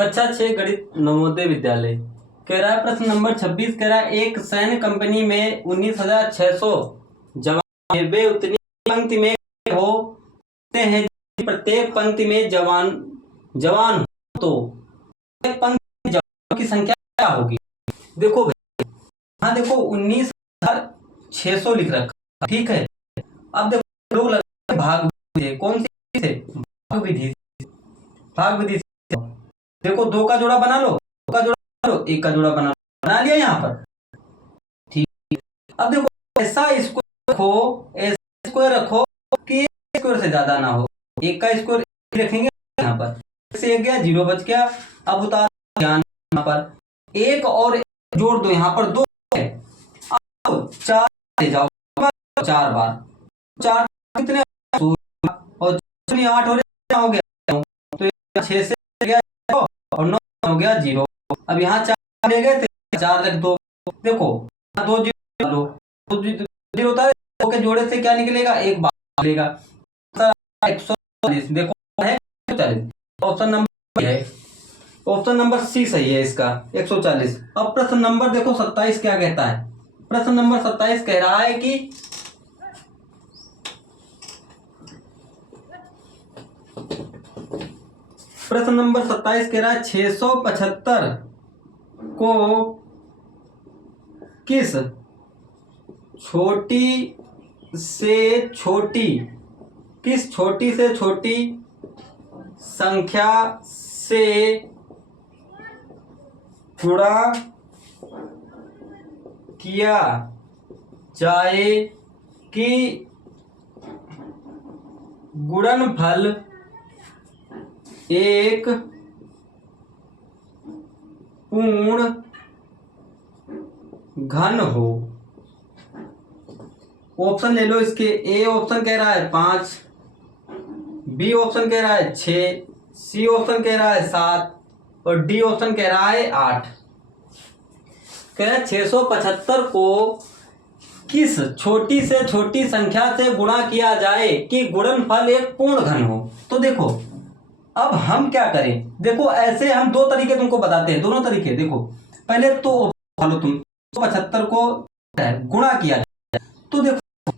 कक्षा 6 गणित नवोदय विद्यालय। कह रहा है प्रश्न नंबर 26 कह रहा है एक सैन्य कंपनी में 19,600 जवान हैं। वे उतनी पंक्ति में होते हैं प्रत्येक पंक्ति में जवान हो तो एक पंक्ति में जवानों की संख्या क्या होगी। देखो भाई यहाँ देखो 19,600 लिख रखा, ठीक है। अब देखो लोग लगा भाग विधि, कौन सी है भाग विधि। से देखो दो का जोड़ा बना लो, दो का जोड़ा बना लो, एक का जोड़ा बना लिया यहाँ पर, ठीक। अब देखो ऐसा स्क्वायर रखो, ऐसा स्क्वायर रखो कि स्क्वायर से ज्यादा ना हो। एक का स्क्वायर रखेंगे यहाँ पर, से एक गया 0 बच गया। अब उतार ध्यान यहाँ पर एक और जोड़ दो, यहाँ पर 2 है। अब 4 ले जाओ 4 बार, 4 कितने और 8 हो गया, तो 6 से गया और 9 हो गया 0। अब यहाँ 4 ले गए थे, 4 रख दो, देखो 2 0 लो, 2 होता है, 2 के जोड़े से क्या निकलेगा, एक बार निकलेगा 140। देखो है 140, ऑप्शन नंबर है, ऑप्शन नंबर सी सही है इसका 140। अब प्रश्न नंबर देखो 27 क्या कहता है। प्रश्न नंबर 27 कह रहा है कि प्रश्न नंबर 27 कह रहा है 675 को किस छोटी से छोटी संख्या से गुणा किया जाए कि गुणनफल एक पूर्ण घन हो। ऑप्शन ले लो इसके। ए ऑप्शन कह रहा है 5, बी ऑप्शन कह रहा है 6, सी ऑप्शन कह रहा है 7 और डी ऑप्शन कह रहा है 8। कह रहा है 675 को किस छोटी से छोटी संख्या से गुणा किया जाए कि गुणनफल एक पूर्ण घन हो। तो देखो अब हम क्या करें, देखो ऐसे हम दो तरीके तुमको बताते हैं, दोनों तरीके देखो। पहले तो फॉलो तुम 175 को गुणा किया जाए, तो देखो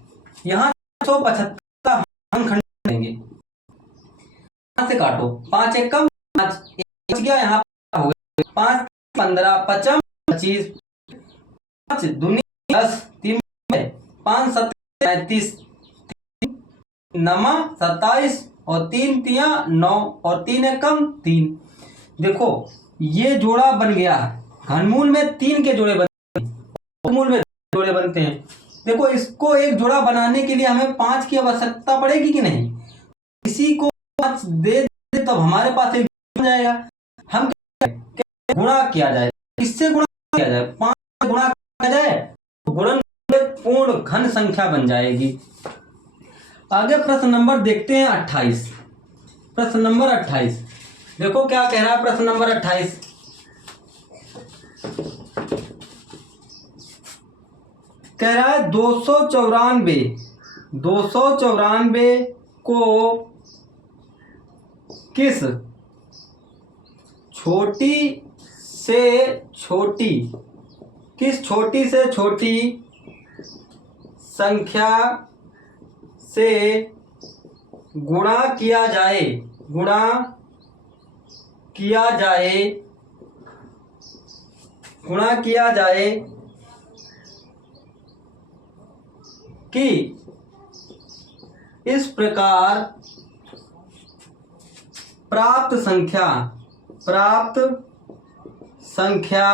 यहाँ 175 हम खंड देंगे, यहाँ से काटो 5 एक कम 5 बच गया, यहाँ हो गया 5 15 55 25 5 दूनी 10 3 5 7 35 9 27 और 3 तिया 9 और 3 एक कम 3। देखो ये जोड़ा बन गया, घनमूल में 3 के जोड़े बनते हैं, वर्गमूल में जोड़े बनते हैं। देखो इसको एक जोड़ा बनाने के लिए हमें 5 की आवश्यकता पड़ेगी कि नहीं, इसी को 5 दे तब हमारे पास एक बन जाएगा। हम गुणा किया जाए, इससे गुणा किया जाए, 5 से गुणा किया जाए तो गुणन पूर्ण घन संख्या बन जाएगी। आगे प्रश्न नंबर देखते हैं 28। प्रश्न नंबर 28 देखो क्या कह रहा है। प्रश्न नंबर 28 कह रहा है 294 को किस छोटी से छोटी संख्या से गुणा किया जाए कि इस प्रकार प्राप्त संख्या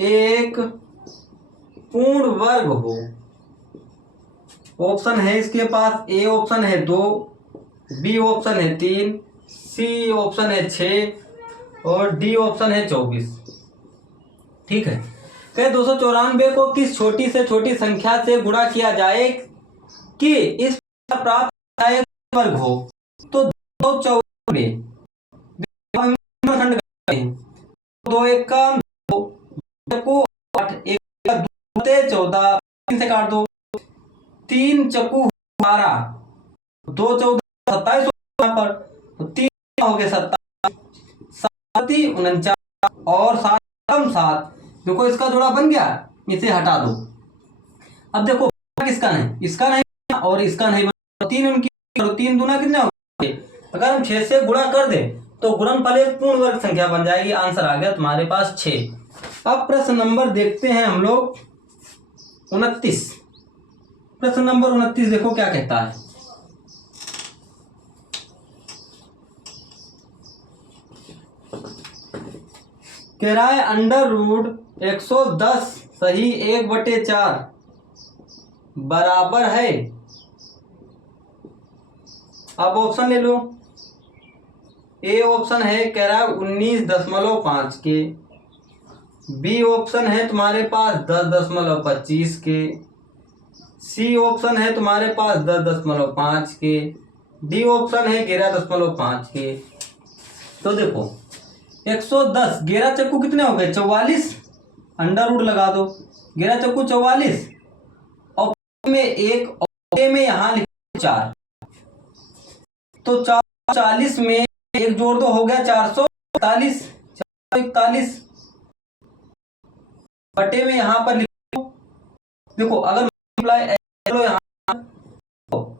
एक पूर्ण वर्ग हो। ऑप्शन है इसके पास, ए ऑप्शन है 2, बी ऑप्शन है 3, सी ऑप्शन है 6 और डी ऑप्शन है 24। ठीक है, कहे 294 को किस छोटी से छोटी संख्या से गुणा किया जाए कि इस प्राप्त वर्ग हो। तो 294 2 एक कम 2 8 1 14 3 से काट दो 3 चक्कू 12 2 14 27 पर तो 3 हो गए 27 49 और 7 कम 7, देखो इसका जोड़ा बन गया, इसे हटा दो। अब देखो किसका नहीं, इसका नहीं और इसका नहीं बना, 3 उनकी, 3 दूना कितने हो गए? अगर हम 6 से गुणा कर दें तो गुणनफल एक पूर्ण वर्ग संख्या बन जाएगी। आंसर आ गया तुम्हारे पास 6। अब प्रश्न नंबर देखते हैं हम लोग 29। प्रश्न नंबर 29 देखो क्या कहता है। कह रहा है अंडर रूट 110 सही 1/4 बराबर है। अब ऑप्शन ले लो। ए ऑप्शन है कह रहा है 19.5 के, बी ऑप्शन है तुम्हारे पास 10.25 के, सी ऑप्शन है तुम्हारे पास 10.5 के, डी ऑप्शन है 11.5 के। तो देखो 110, 11 चक्कू कितने हो गए? 44, अंडर रूट लगा दो, 11 चक्कू 44 और में एक और में यहाँ लिखो 4, तो 40 में एक जोड़ दो हो गया 441, 441 बटे में यहाँ पर लिखो। देखो अगर मल्टीप्लाई यहाँ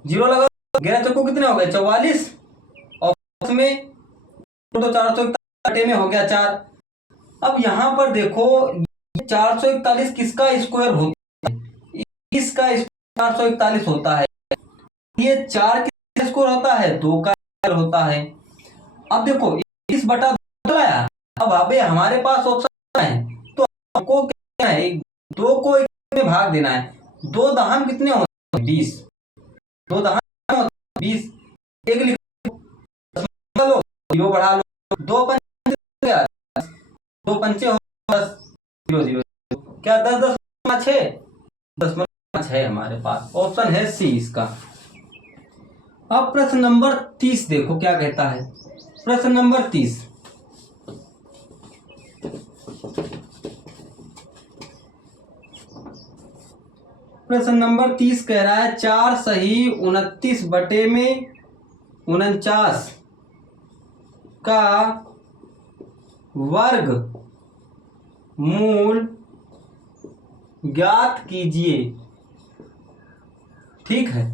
0 लगा, 11 चक्कू कितने हो गए? 44 और में तो 441 बटे में हो गया 4। अब यहाँ पर देखो 441 किसका स्क्वायर होता है? इसका 441 होता है। ये 4 किसका स्क्वायर होता है? 2 का स्क्वायर होता है। अब देखो 20 बटा 2 आया। अब अबे हमारे पास ऑप्शन है तो हमको क्या है? 2 को 1 में भाग देना है। 2 दहम कितने होते हैं? 20। 2 दहम 20, एक लिखो, 0 बढ़ा लो, 2 पंचे हो 10, 0 0 क्या 10.6 है हमारे पास। ऑप्शन है सी इसका। अब प्रश्न नंबर 30 देखो क्या कहता है। प्रश्न नंबर 30, प्रश्न नंबर 30 कह रहा है 4 सही 29 बटे में 49 का वर्ग मूल ज्ञात कीजिए। ठीक है,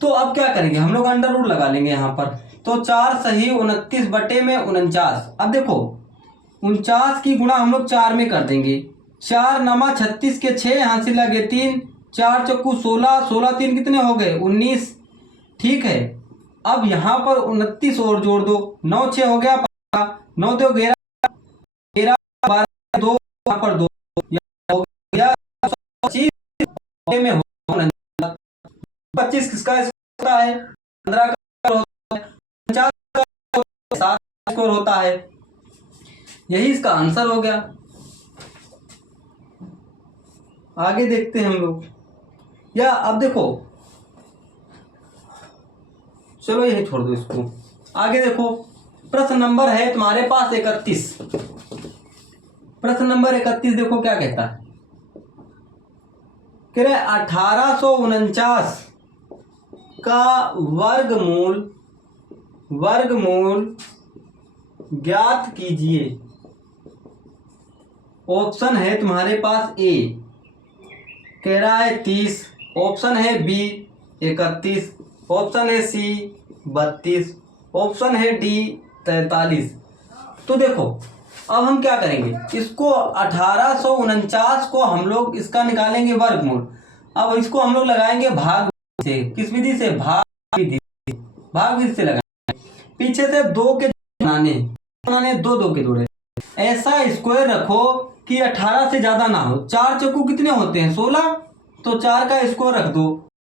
तो अब क्या करेंगे हम लोग? अंडर रूट लगा लेंगे यहाँ पर। तो 4 सही 29 बटे में 49। अब देखो 49 की गुणा हम लोग 4 में कर देंगे। 4 नमा 36 के 6, यहाँ से लगे 3, 4 चक्कू 16, 16 3 कितने हो गए? 19। ठीक है, अब यहाँ पर 29 और जोड़ दो, 9 6 हो गया 9 2 11, 13 12 2 यहाँ पर 2 हो गया 25 में हो 25 किसका होता है? 15 का होता है, 50 का 7 स्कोर होता है। यही इसका आंसर हो गया। आगे देखते हैं हम लोग। या अब देखो, चलो यही छोड़ दो इसको। आगे देखो प्रश्न नंबर है तुम्हारे पास 31। प्रश्न नंबर 31 देखो क्या कहता है। कह रहे 1849 का वर्गमूल ज्ञात कीजिए। ऑप्शन है तुम्हारे पास ए कह रहा है 30, ऑप्शन है बी 31, ऑप्शन है सी 32, ऑप्शन है डी 43। तो देखो अब हम क्या करेंगे? इसको 1849 को हम लोग इसका निकालेंगे वर्गमूल। अब इसको हम लोग लगाएंगे भाग से। किस विधि से? भाग विधि से लगाएंगे। पीछे से 2 के बनाने 2 2 के जोड़े। ऐसा स्क्वायर रखो कि 18 से ज्यादा ना हो। 4 चक्कू कितने होते हैं? 16, तो 4 का स्क्वायर रख दो,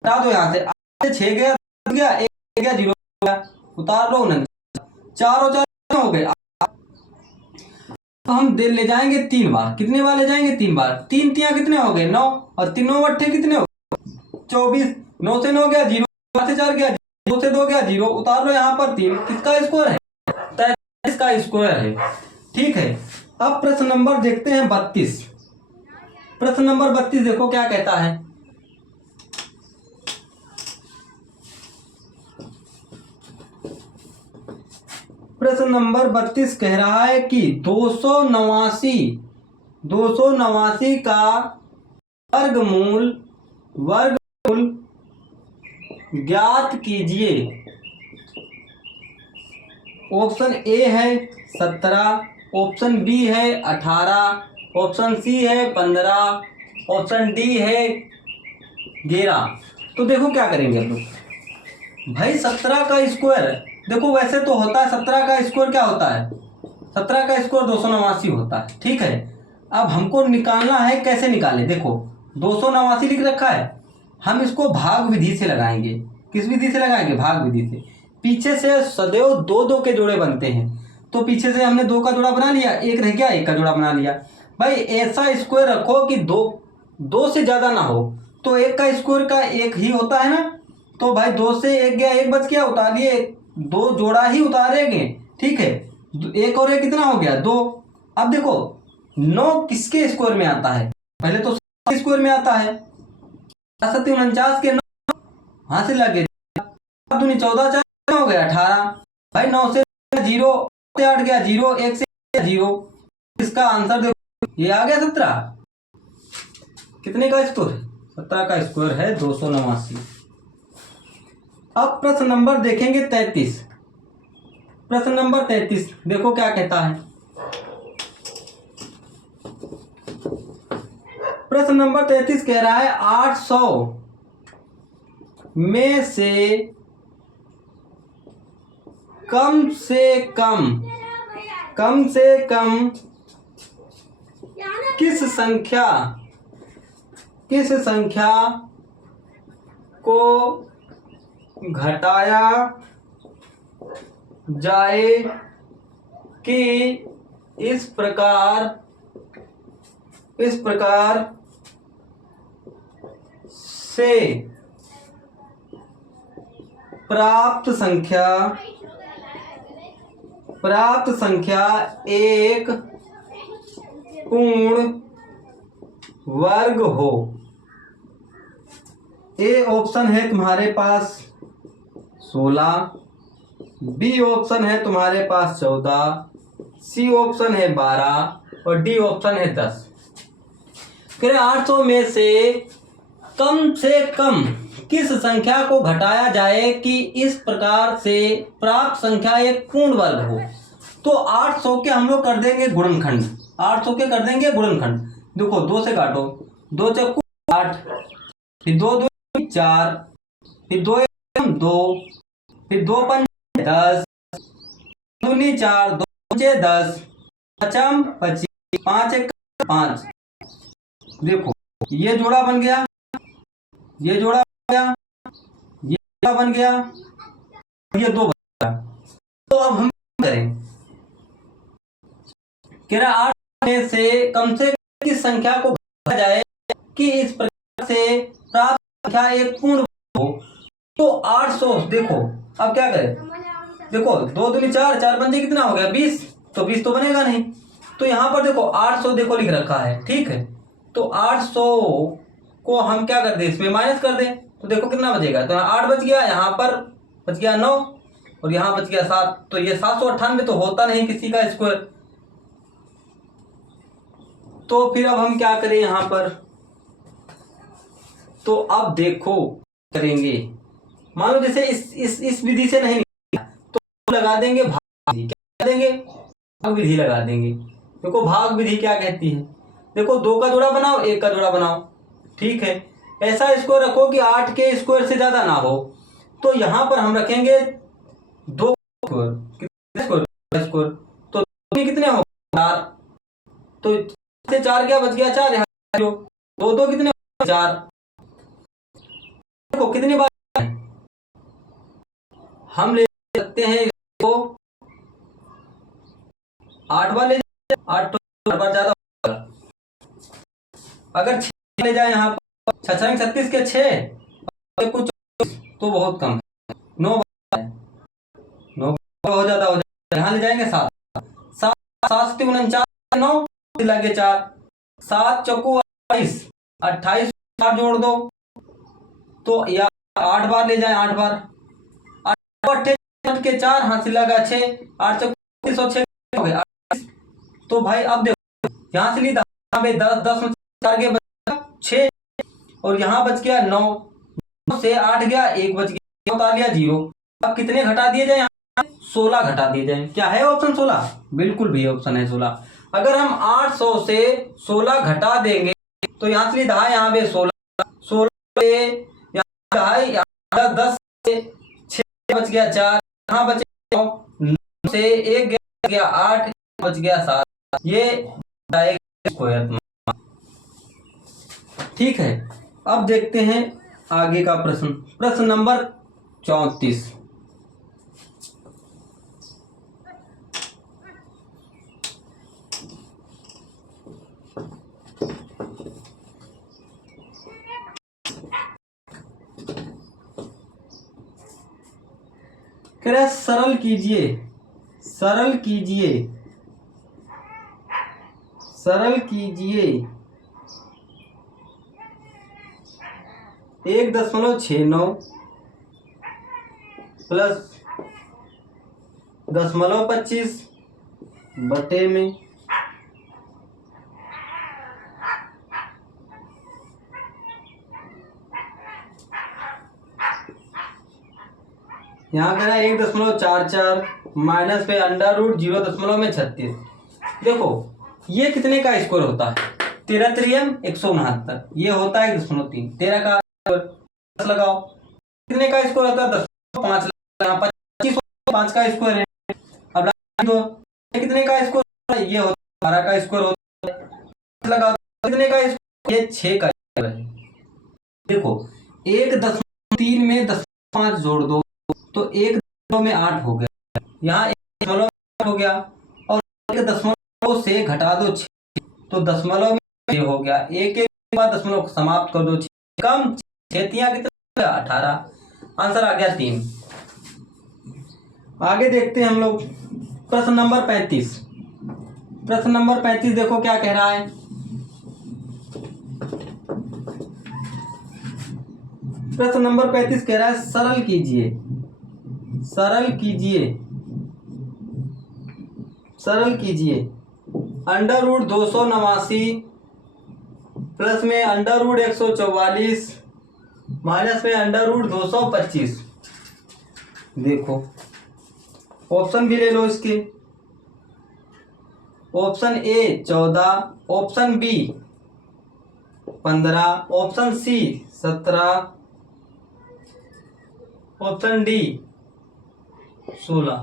हटा दो यहाँ से 6 गया 1 गया 0 गया, उतार लो 49, 4 और 4 हो गए। तो हम ले जाएंगे 3 बार। कितने बार ले जाएंगे? 3 बार। 3 तिया कितने हो गए? 9 और 3 9 अट्ठे कितने हो? 24। 9 से 9 गया 0, 4 से 4 गया 2 से 2 गया 0, उतार लो यहाँ पर 3। किसका स्क्वायर है? 43 का स्क्वायर है। ठीक है, अब प्रश्न नंबर देखते हैं 32। प्रश्न नंबर 32 देखो क्या कहता है। प्रश्न नंबर 32 कह रहा है कि 289 का वर्गमूल ज्ञात कीजिए। ऑप्शन ए है 17, ऑप्शन बी है 18, ऑप्शन सी है 15, ऑप्शन डी है 11। तो देखो क्या करेंगे हम लोग भाई। 17 का स्क्वायर देखो वैसे तो होता है, 17 का स्क्वायर क्या होता है, 17 का स्क्वायर 289 होता है, ठीक है। अब हमको निकालना है, कैसे निकालें, देखो 289 लिख रखा है, हम इसको भाग विधि से लगाएंगे। किस विधि से लगाएंगे, भाग विधि से। पीछे से सदैव दो दो के जोड़े बनते हैं, तो पीछे से हमने 2 का जोड़ा बना लिया, एक रह गया, 1 का जोड़ा बना लिया। भाई ऐसा स्क्वायर रखो कि दो से ज्यादा ना हो, तो 1 का स्क्वायर का 1 ही होता है ना, तो भाई 2 से 1 गया, 1 बच गया, उतार लिए, 2 जोड़ा ही उतारेंगे, ठीक है। 1 और 1 कितना हो गया, 2। अब देखो 9 किसके स्क्वायर में आता है, पहले तो स्क्वायर में आता है, 749 के 9 हाथ से लगे, 14 4 हो गया 18। भाई 9 से 0 से 8 गया 0, 1 से 0, इसका आंसर देखो ये आ गया 17। कितने का स्क्वायर, 17 का स्क्वायर है 289। अब प्रश्न नंबर देखेंगे 33। प्रश्न नंबर 33 देखो क्या कहता है। प्रश्न नंबर 33 कह रहा है 800 में से कम से कम किस संख्या को घटाया जाए कि इस प्रकार से प्राप्त संख्या एक पूर्ण वर्ग हो। ए ऑप्शन है तुम्हारे पास 16, बी ऑप्शन है तुम्हारे पास 14, सी ऑप्शन है 12 और डी ऑप्शन है 10। फिर 800 में से कम किस संख्या को घटाया जाए कि इस प्रकार से प्राप्त संख्या एक पूर्ण वर्ग हो। तो 800 के हम लोग कर देंगे गुणनखंड, 800 के कर देंगे गुणनखंड। देखो 2 से काटो, 2 चक्कू 8, फिर 2 2 4, फिर 2 1 2, फिर 2 5 10, 2 4 2 5 10, 5 25, 5 1 5। देखो ये जोड़ा बन गया, ये जोड़ा बन गया, ये जोड़ा बन गया, ये 2 बन गया। तो अब हम करें, कह रहा 8 में से कम किस संख्या को घटाया जाए कि इस प्रकार से प्राप्त संख्या एक पूर्ण हो। तो 800 देखो अब क्या करें, देखो 2 दूनी 4, 4 पंजे कितना हो गया 20, तो 20 तो बनेगा नहीं। तो यहाँ पर देखो 800 देखो लिख रखा है, ठीक है। तो 800 को हम क्या कर दें, इसमें माइनस कर दें, तो देखो कितना बचेगा, तो 8 बच गया, यहाँ पर बच गया 9 और यहाँ बच गया 7। तो ये 798 तो होता नहीं किसी का स्क्वायर। तो फिर अब हम क्या करें यहाँ पर, तो अब देखो करेंगे, मान लो जैसे इस विधि से नहीं निकला तो लगा देंगे भाग विधि। क्या देंगे, भाग विधि लगा देंगे। देखो भाग विधि क्या कहती है, देखो 2 का जोड़ा बनाओ, 1 का जोड़ा बनाओ, ठीक है। ऐसा इसको रखो कि 8 के स्क्वायर से ज्यादा ना हो। तो यहाँ पर हम रखेंगे 2 स्क्वायर, तो कितने हो 4, तो से 4 क्या बच गया 4, यहाँ 2 2 कितने 4। देखो कितनी बार हम ले सकते हैं इसको 8 बार ले जाए, 8 बार ज्यादा होगा। अगर 6 ले जाए यहाँ पर 6 36 के 6 कुछ तो बहुत कम है, 9 बहुत ज्यादा हो जाए, यहाँ ले जाएंगे 7 7 7 49 9 लगे 4, 7 चौकू 28, 28 4 जोड़ दो, तो या 8 बार ले जाए, 8 बार 8 8 के 4 हाथ से लगा 6, 8 चौक 6 हो गया। तो भाई अब देखो यहाँ से नहीं था, यहाँ पे 10 में 4 के बचा 6 और यहाँ बच गया 9, 9 से 8 गया 1 बच गया, उतार लिया 0। अब कितने घटा दिए जाए? 16 घटा दिए जाए। क्या है ऑप्शन 16? बिल्कुल भी ऑप्शन है 16। अगर हम 800 से 16 घटा देंगे तो यहाँ से दहा, यहाँ पे 16, 16 से यहाँ 10 से 6 बच गया 4, यहाँ बचे 9 से 1 गया 8 बच गया 7। ये स्क्वायर। ठीक है, अब देखते हैं आगे का प्रश्न। प्रश्न नंबर 34। कह रहा है सरल कीजिए, सरल कीजिए, सरल कीजिए 1.69 प्लस 0.25 बटे में यहाँ कह रहा है 1.44 माइनस पे अंडर रूट 0.36। देखो ये कितने का स्क्वायर होता है? 13 त्रियम 169, ये होता है 1.3। 13 का स्क्वायर लगाओ, कितने का स्क्वायर होता है? 10.5 25 5 का स्क्वायर है। अब दो कितने का स्क्वायर है? ये होता है 12 का स्क्वायर होता है। लगाओ कितने का स्क्वायर? ये 6 का स्क्वायर है। देखो 1.3 में 10.5 जोड़ दो तो 1 में 8 हो गया, यहाँ 1 हो गया और 1 से घटा दो 6 तो दशमलव में हो गया। एक के बाद दशमलव समाप्त कर दो, कम 6 कितना? 18। आंसर आ गया 3। आगे देखते हैं हम लोग प्रश्न नंबर 35। प्रश्न नंबर 35 देखो क्या कह रहा है। प्रश्न नंबर 35 कह रहा है सरल कीजिए, सरल कीजिए, सरल कीजिए अंडर रूट 289 प्लस में अंडर रूट 144 माइनस में अंडर रूट 225। देखो ऑप्शन भी ले लो इसके। Option A 14, option B 15, option C 17, option D 16।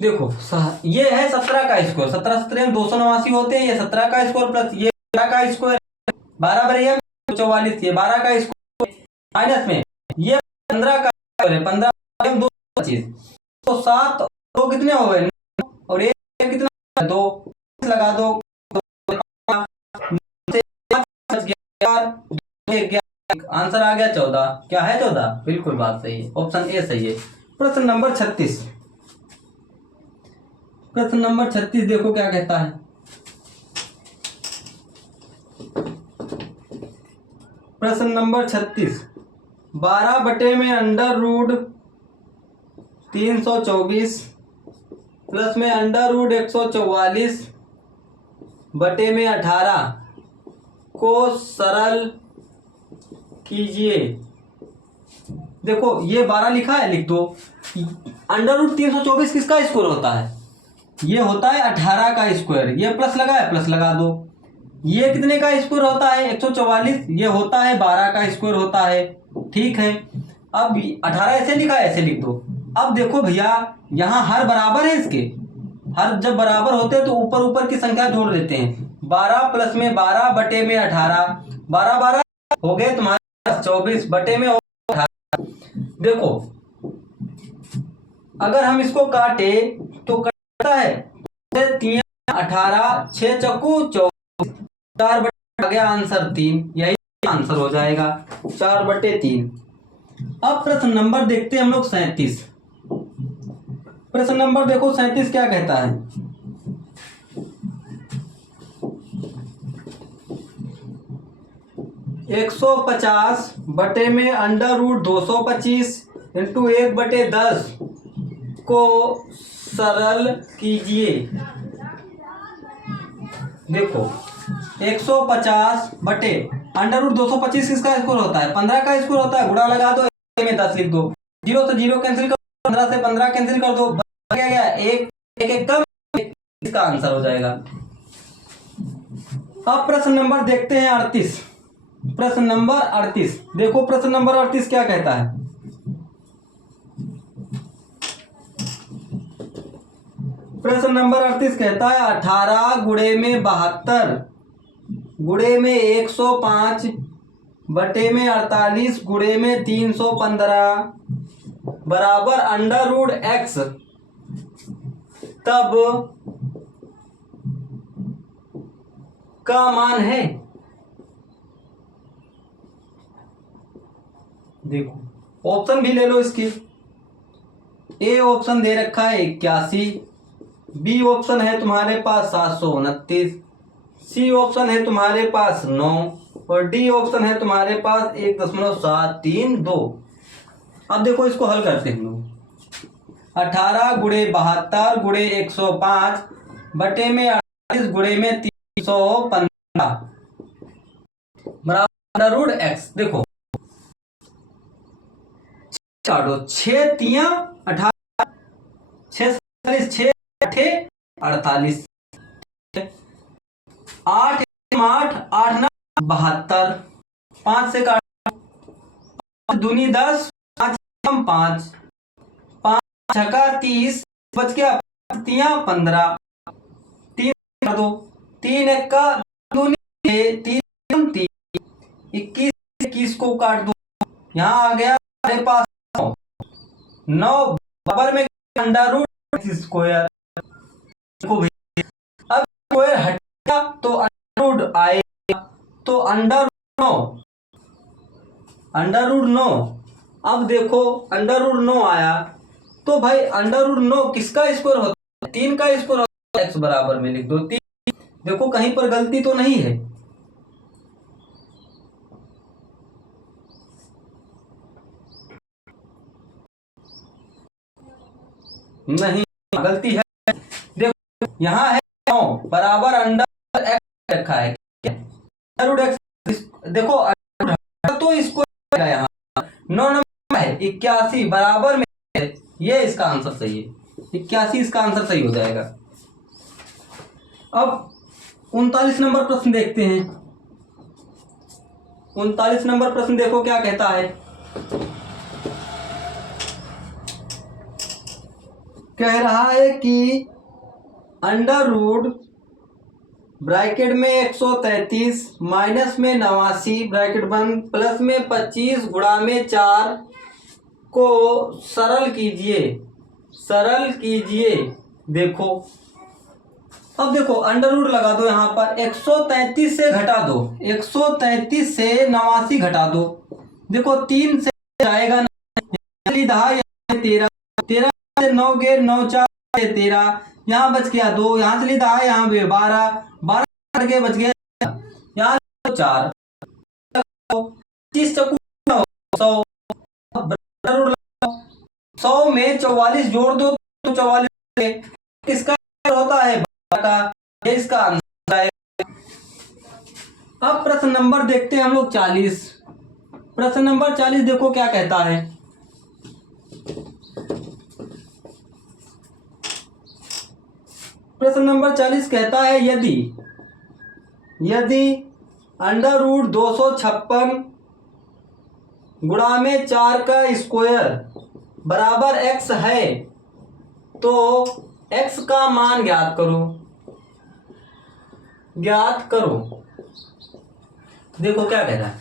देखो ये है 17 का स्क्वायर, 17 17 में 289 होते हैं, ये 17 का स्क्वायर प्लस ये 12 का स्क्वायर, 12 बराबर 44, ये 12 का स्क्वायर माइनस में ये 15 का स्क्वायर है, 15 225 तो 7 दो कितने हो गए और एक कितना 2 लगा दो, आंसर आ गया 14। क्या है 14? बिल्कुल बात सही है, ऑप्शन ए सही है। प्रश्न नंबर 36। प्रश्न नंबर 36 देखो क्या कहता है। प्रश्न नंबर 36 12 बटे में अंडर रूट 324 प्लस में अंडर रूट 144 बटे में 18 को सरल कीजिए। देखो ये 12 लिखा है, लिख दो। अंडर रूट 324 किसका स्क्वायर होता है? ये होता है 18 का स्क्वायर। ये प्लस लगा है, प्लस लगा दो। ये कितने का स्क्वायर होता है? 144। ये होता है 12 का स्क्वायर होता है। ठीक है, अब 18 ऐसे लिखा है, ऐसे लिख दो। अब देखो भैया यहाँ हर बराबर है, इसके हर जब बराबर होते हैं तो ऊपर ऊपर की संख्या जोड़ देते हैं। 12 प्लस में 12 बटे में 18, 12 12 हो गए तुम्हारे 24 बटे में 18। देखो अगर हम इसको काटे तो कटता है 3 18, 6 चौकू 24, 4 बटे आ गया आंसर 3। यही आंसर हो जाएगा 4 बटे 3। अब प्रश्न नंबर देखते हैं हम लोग 37। प्रश्न नंबर देखो 37 क्या कहता है। एक 150 बटे में अंडर रूट 225 इंटू 1/10 को सरल कीजिए। देखो 150 बटे अंडर रूट 225 किसका स्क्वायर होता है? 15 का स्क्वायर होता है। गुणा लगा दो, में 10 लिख दो, 0 से 0 कैंसिल कर दो, 15 से 15 कैंसिल कर दो, क्या गया एक एक कम, इसका आंसर हो जाएगा। अब प्रश्न नंबर देखते हैं 38। प्रश्न नंबर 38 देखो, प्रश्न नंबर 38 क्या कहता है? प्रश्न नंबर 38 कहता है 18 गुणे में 72 गुणे में 105 बटे में 48 गुणे में 315 बराबर अंडर रूट एक्स, तब का मान है। देखो ऑप्शन भी ले लो इसकी। ए ऑप्शन दे रखा है 81, बी ऑप्शन है तुम्हारे पास 729, सी ऑप्शन है तुम्हारे पास 9 और डी ऑप्शन है तुम्हारे पास 1.732। अब देखो इसको हल करते हैं हम लोग। 18 गुणे 72 गुणे 105 बटे में 48 गुणे में 315 बराबर अंडर रूट एक्स। देखो 6 तिया 18, 6 6 48, 8 8 8 9 72, 5 से काट, दूनी 10, 5 5, 5 छका 30, बच गया 15, 3 कर दो, 3 1 का दूनी 3 3, 21 21 को काट दो, यहाँ आ गया हमारे पास 9 बराबर में अंडर रूट स्क्वायर। अब स्क्वायर हटा तो अंडर रूट आएगा, तो अंडर रूट 9। अब देखो अंडर रूट 9 आया तो भाई अंडर रूट 9 किसका स्क्वायर होता है? 3 का स्क्वायर होता है। एक्स बराबर में लिख दो 3। देखो कहीं पर गलती तो नहीं है? नहीं, गलती है। देखो यहाँ है 9 बराबर अंडर एक्स रखा है, रूट एक्स। देखो तो इसको यहाँ 9 नंबर है 81 बराबर में, ये इसका आंसर सही है। 81 इसका आंसर सही हो जाएगा। अब 39 नंबर प्रश्न देखते हैं। 39 नंबर प्रश्न देखो क्या कहता है। कह रहा है कि अंडर रूट ब्रैकेट में 133 माइनस में 89 ब्रैकेट बंद प्लस में 25 गुणा में 4 को सरल कीजिए। देखो अब देखो अंडर रूट लगा दो, यहाँ पर 133 से घटा दो, 133 से 89 घटा दो। देखो 3 से जाएगा 13, 13 से 9 गए 9 4 13, यहाँ बच गया 2, यहाँ से लीधा है यहाँ 12 करके बच गया, यहाँ 4, 30 100 100 में 44 जोड़ दो तो 44 किसका होता है? इसका आंसर है। अब प्रश्न नंबर देखते हैं हम लोग 40। प्रश्न नंबर 40 देखो क्या कहता है। प्रश्न नंबर 40 कहता है यदि अंडर रूट 256 गुणा में 4 का स्क्वायर बराबर x है तो x का मान ज्ञात करो। देखो क्या कह रहा है।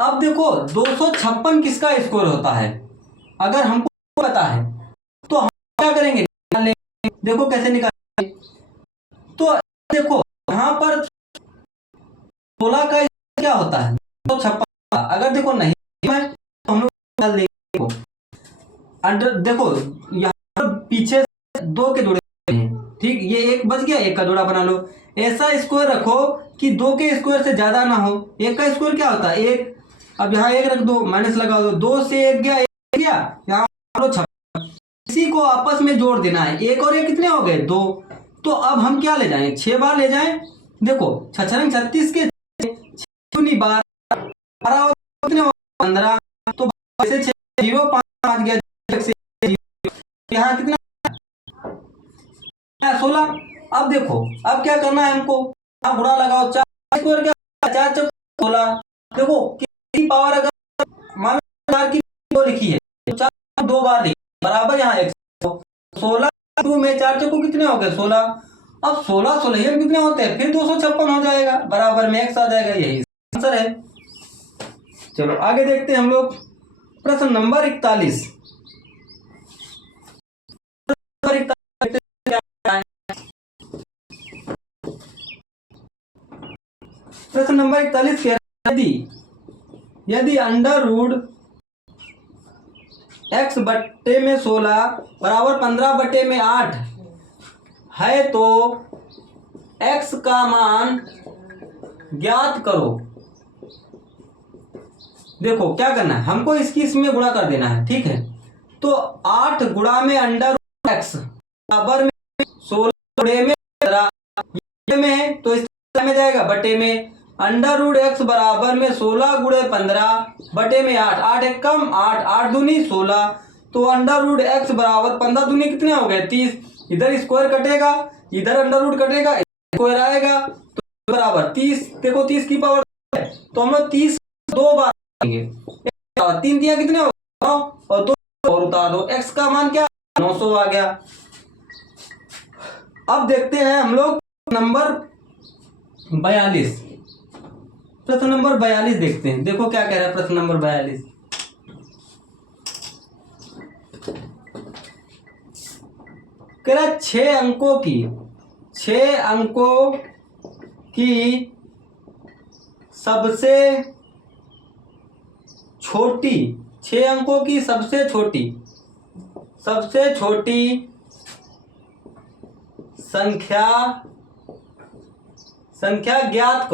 अब देखो 256 किसका स्क्वायर होता है? अगर हमको पता है तो हम क्या करेंगे? देखो कैसे निकालेंगे। तो देखो यहाँ पर 16 का क्या होता है? 256। अगर देखो नहीं है तो हम लोग निकाल देंगे। अंडर देखो यहाँ पर पीछे 2 के जोड़े हैं, ठीक, ये एक बच गया, एक का जोड़ा बना लो। ऐसा स्क्वायर रखो कि 2 के स्क्वायर से ज्यादा ना हो। 1 का स्क्वायर क्या होता है? 1। अब यहाँ 1 रख दो, माइनस लगा दो, 2 से 1 गया, गया, यहाँ मान लो 56, इसी को आपस में जोड़ देना है। एक और एक कितने हो गए? 2। तो अब हम क्या ले जाएं? 6 बार ले जाएं। देखो 6 छंग 36 के 12 12 कितने हो? 15। तो 0 5 गया, यहाँ कितना? 16। अब देखो, अब क्या करना है हमको? आप गुणा लगाओ, 4 स्क्वायर क्या? 4 चौक 16। देखो कितनी पावर, अगर मान लो 4 की 2 लिखी है तो 4 2 बार लिखी बराबर, यहाँ 16 2 में 4 चौको कितने हो गए? 16। अब 16 16 कितने होते हैं? फिर 256 हो जाएगा, बराबर में x आ जाएगा। यही आंसर है। चलो आगे देखते हैं हम लोग प्रश्न नंबर 41। प्रश्न नंबर 41 कह रहा है, यदि अंडर रूट x बट्टे में 16 बराबर 15 बट्टे में 8 है तो x का मान ज्ञात करो। देखो क्या करना है हमको, इसकी इसमें गुणा कर देना है, ठीक है। तो 8 गुणा में अंडर रूट x बराबर में 16 गुणे में 15 में, तो इस में जाएगा बटे में। अंडर रूट x बराबर में 16 गुणे 15 बटे में 8, 8 एक कम 8, 8 दूनी 16। तो अंडर रूट x बराबर 15 दूनी कितने हो गए? 30। इधर स्क्वायर कटेगा, इधर अंडर रूट कटेगा, स्क्वायर आएगा, तो बराबर 30। देखो 30 की पावर है, तो हम लोग 30 2 बार लेंगे। 3 दिया कितने हो? 9 और 2 और उतार दो, x का मान क्या? 900 आ गया। अब देखते हैं हम लोग नंबर 42। प्रश्न नंबर 42 देखते हैं। देखो क्या कह रहा है प्रश्न नंबर 42। कह रहा है 6 अंकों की सबसे छोटी 6 अंकों की सबसे छोटी संख्या ज्ञात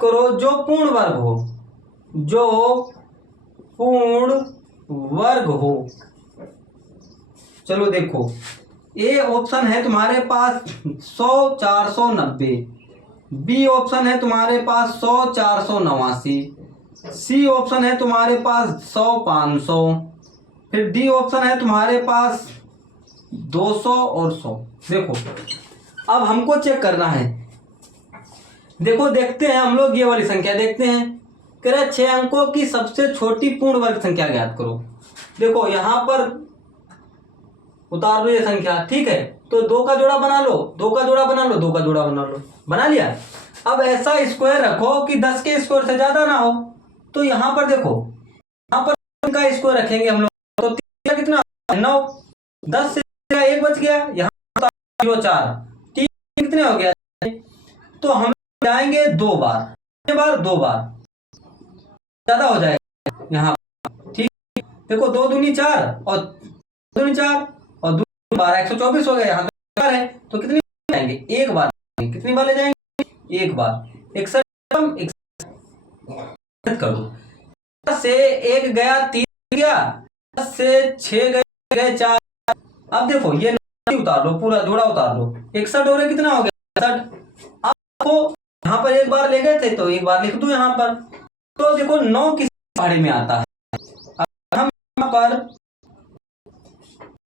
करो जो पूर्ण वर्ग हो। चलो देखो, ए ऑप्शन है तुम्हारे पास 100 490, बी ऑप्शन है तुम्हारे पास 100 489, सी ऑप्शन है तुम्हारे पास 100 500, फिर डी ऑप्शन है तुम्हारे पास 200 और 100। देखो अब हमको चेक करना है। देखो देखते हैं हम लोग, ये वाली संख्या देखते हैं। कह रहा है 6 अंकों की सबसे छोटी पूर्ण वर्ग संख्या ज्ञात करो। देखो यहां पर उतार लो ये संख्या, ठीक है। तो 2 का जोड़ा बना लो, 2 का जोड़ा बना लो, 2 का जोड़ा बना लो, बना लिया। अब ऐसा स्क्वायर रखो कि 10 के स्क्वायर से ज्यादा ना हो। तो यहां पर देखो, यहां पर का स्क्वायर रखेंगे हम लोग, तो 3 कितना 9, 10 से 1 बच गया, यहाँ 0 4, 3 कितने हो गया? तो हम जाएंगे 2 बार 2 बार ज्यादा हो जाएगा यहाँ, ठीक। देखो 2 दूनी 4 और 2 दूनी 4 और 2 बार 124 हो गया। यहाँ तो 4 है, तो कितनी जाएंगे? 1 बार। कितनी बार ले जाएंगे? 1 बार। 61 कर दो, 10 से 1 गया 3 गया, 10 से 6 गए 4। अब देखो ये उतार लो, पूरा जोड़ा उतार लो, 61 और कितना हो गया 61। आपको यहाँ पर 1 बार ले गए थे तो 1 बार लिख दो यहाँ पर। तो देखो 9 किस पहाड़ी में आता है? हम यहाँ पर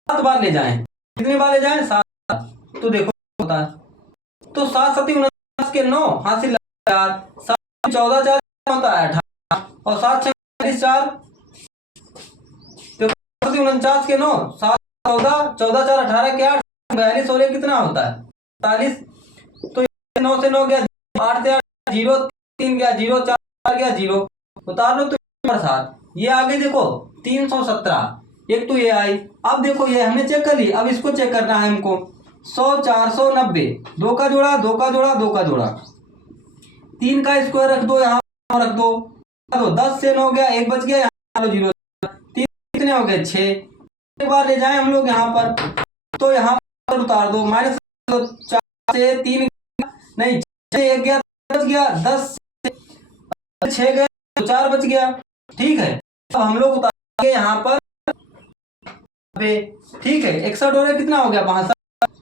7 बार ले जाएं, कितनी बार ले जाएं? 7। तो देखो होता है, तो 7 7 49 के 9 हासिल 4, 7 14 4 होता है 18 और 7 46 4। देखो 49 के 9 7 14 14 4 18 के 8 42 और कितना होता है 45। तो 9 से 9 गया, 8 से 8 0 3 गया 0 4 गया 0, उतार लो तो 7। ये आगे देखो 317, एक तो ये आई। अब देखो ये हमने चेक कर ली, अब इसको चेक करना है हमको। 100 490, 2 का जोड़ा 2 का जोड़ा 2 का जोड़ा, 3 का स्क्वायर रख दो, यहाँ रख दो। 10 से 9 गया, 1 बच गया, यहाँ 0 3 कितने हो गए 6। एक बार ले जाए हम लोग यहाँ पर, तो यहाँ पर उतार दो, माइनस 4 से 3 नहीं 6 1 गया, बच गया 10 6 गए तो 4 बच गया। ठीक है, अब हम लोग उतारेंगे यहाँ पर, ठीक है, 61 और कितना हो गया 65।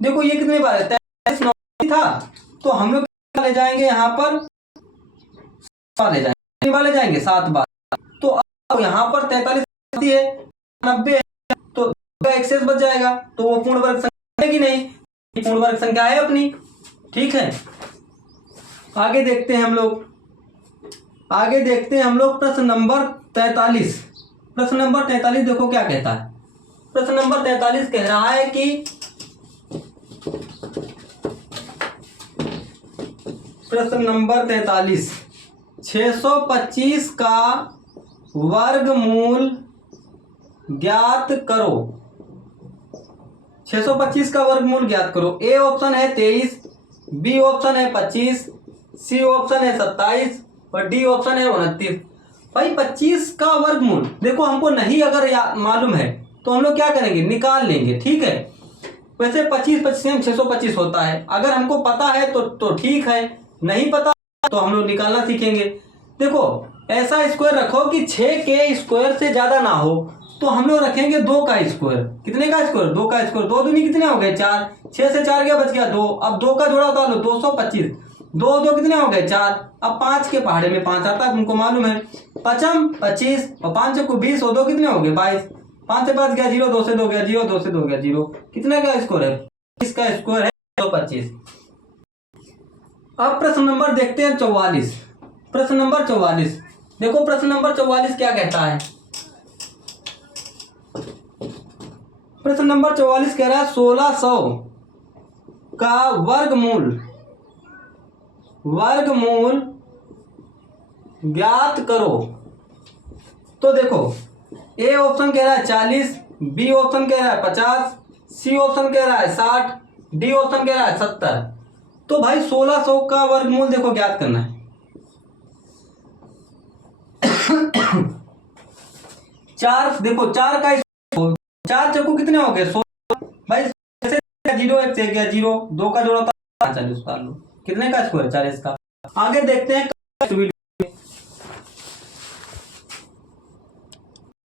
देखो ये कितने बार है, 43 था, तो हम लोग ले जाएंगे यहाँ पर, ले जाएंगे वाले जाएंगे 7 बार। तो अब यहाँ पर 43 है, 90 है, तो एक्सेस बच जाएगा, तो वो पूर्ण वर्ग संख्या है कि नहीं, पूर्ण वर्ग संख्या है अपनी। ठीक है, आगे देखते हैं हम लोग, प्रश्न नंबर 43। प्रश्न नंबर 43 देखो क्या कहता है। प्रश्न नंबर 43 कह रहा है कि प्रश्न नंबर 43, 625 का वर्गमूल ज्ञात करो। 625 का वर्गमूल ज्ञात करो। ए ऑप्शन है 23, बी ऑप्शन है 25, सी ऑप्शन है 27 और डी ऑप्शन है 29। भाई 25 का वर्गमूल देखो हमको नहीं अगर मालूम है तो हम लोग क्या करेंगे, निकाल लेंगे। ठीक है, वैसे 25 625 होता है, अगर हमको पता है तो ठीक है, नहीं पता तो हम लोग निकालना सीखेंगे। देखो ऐसा स्क्वायर रखो कि 6 के स्क्वायर से ज्यादा ना हो, तो हम लोग रखेंगे 2 का स्क्वायर। कितने का स्क्वायर, 2 का स्क्वायर। 2 दूनी कितने हो गए 4, 6 से 4 गया बच गया 2। अब 2 का जोड़ा उतार लो, 225, 2 2 कितने हो गए 4। अब 5 के पहाड़े में 5 आता है, तुमको मालूम है। 5 25 और 5 को 20 और 2 कितने हो गए 22। 5 से 5 गया 0, 2 से 2 गया 0, 2 से 2 गया 0। कितने का स्क्वायर है, इसका स्क्वायर है 125। अब प्रश्न नंबर देखते हैं 44। प्रश्न नंबर 44 देखो, प्रश्न नंबर 44 क्या कहता है। प्रश्न नंबर 44 कह रहा है 1600 का वर्गमूल ज्ञात करो। तो देखो ए ऑप्शन कह रहा है 40, बी ऑप्शन कह रहा है 50, सी ऑप्शन कह रहा है 60, डी ऑप्शन कह रहा है 70। तो भाई 1600 का वर्गमूल देखो ज्ञात करना है। 4 देखो 4 का 4 चक्कू कितने हो गए 16। भाई 0 1 से गया 0, 2 का जोड़ा 40 उतार लो। कितने का स्क्वायर 40 का। आगे देखते हैं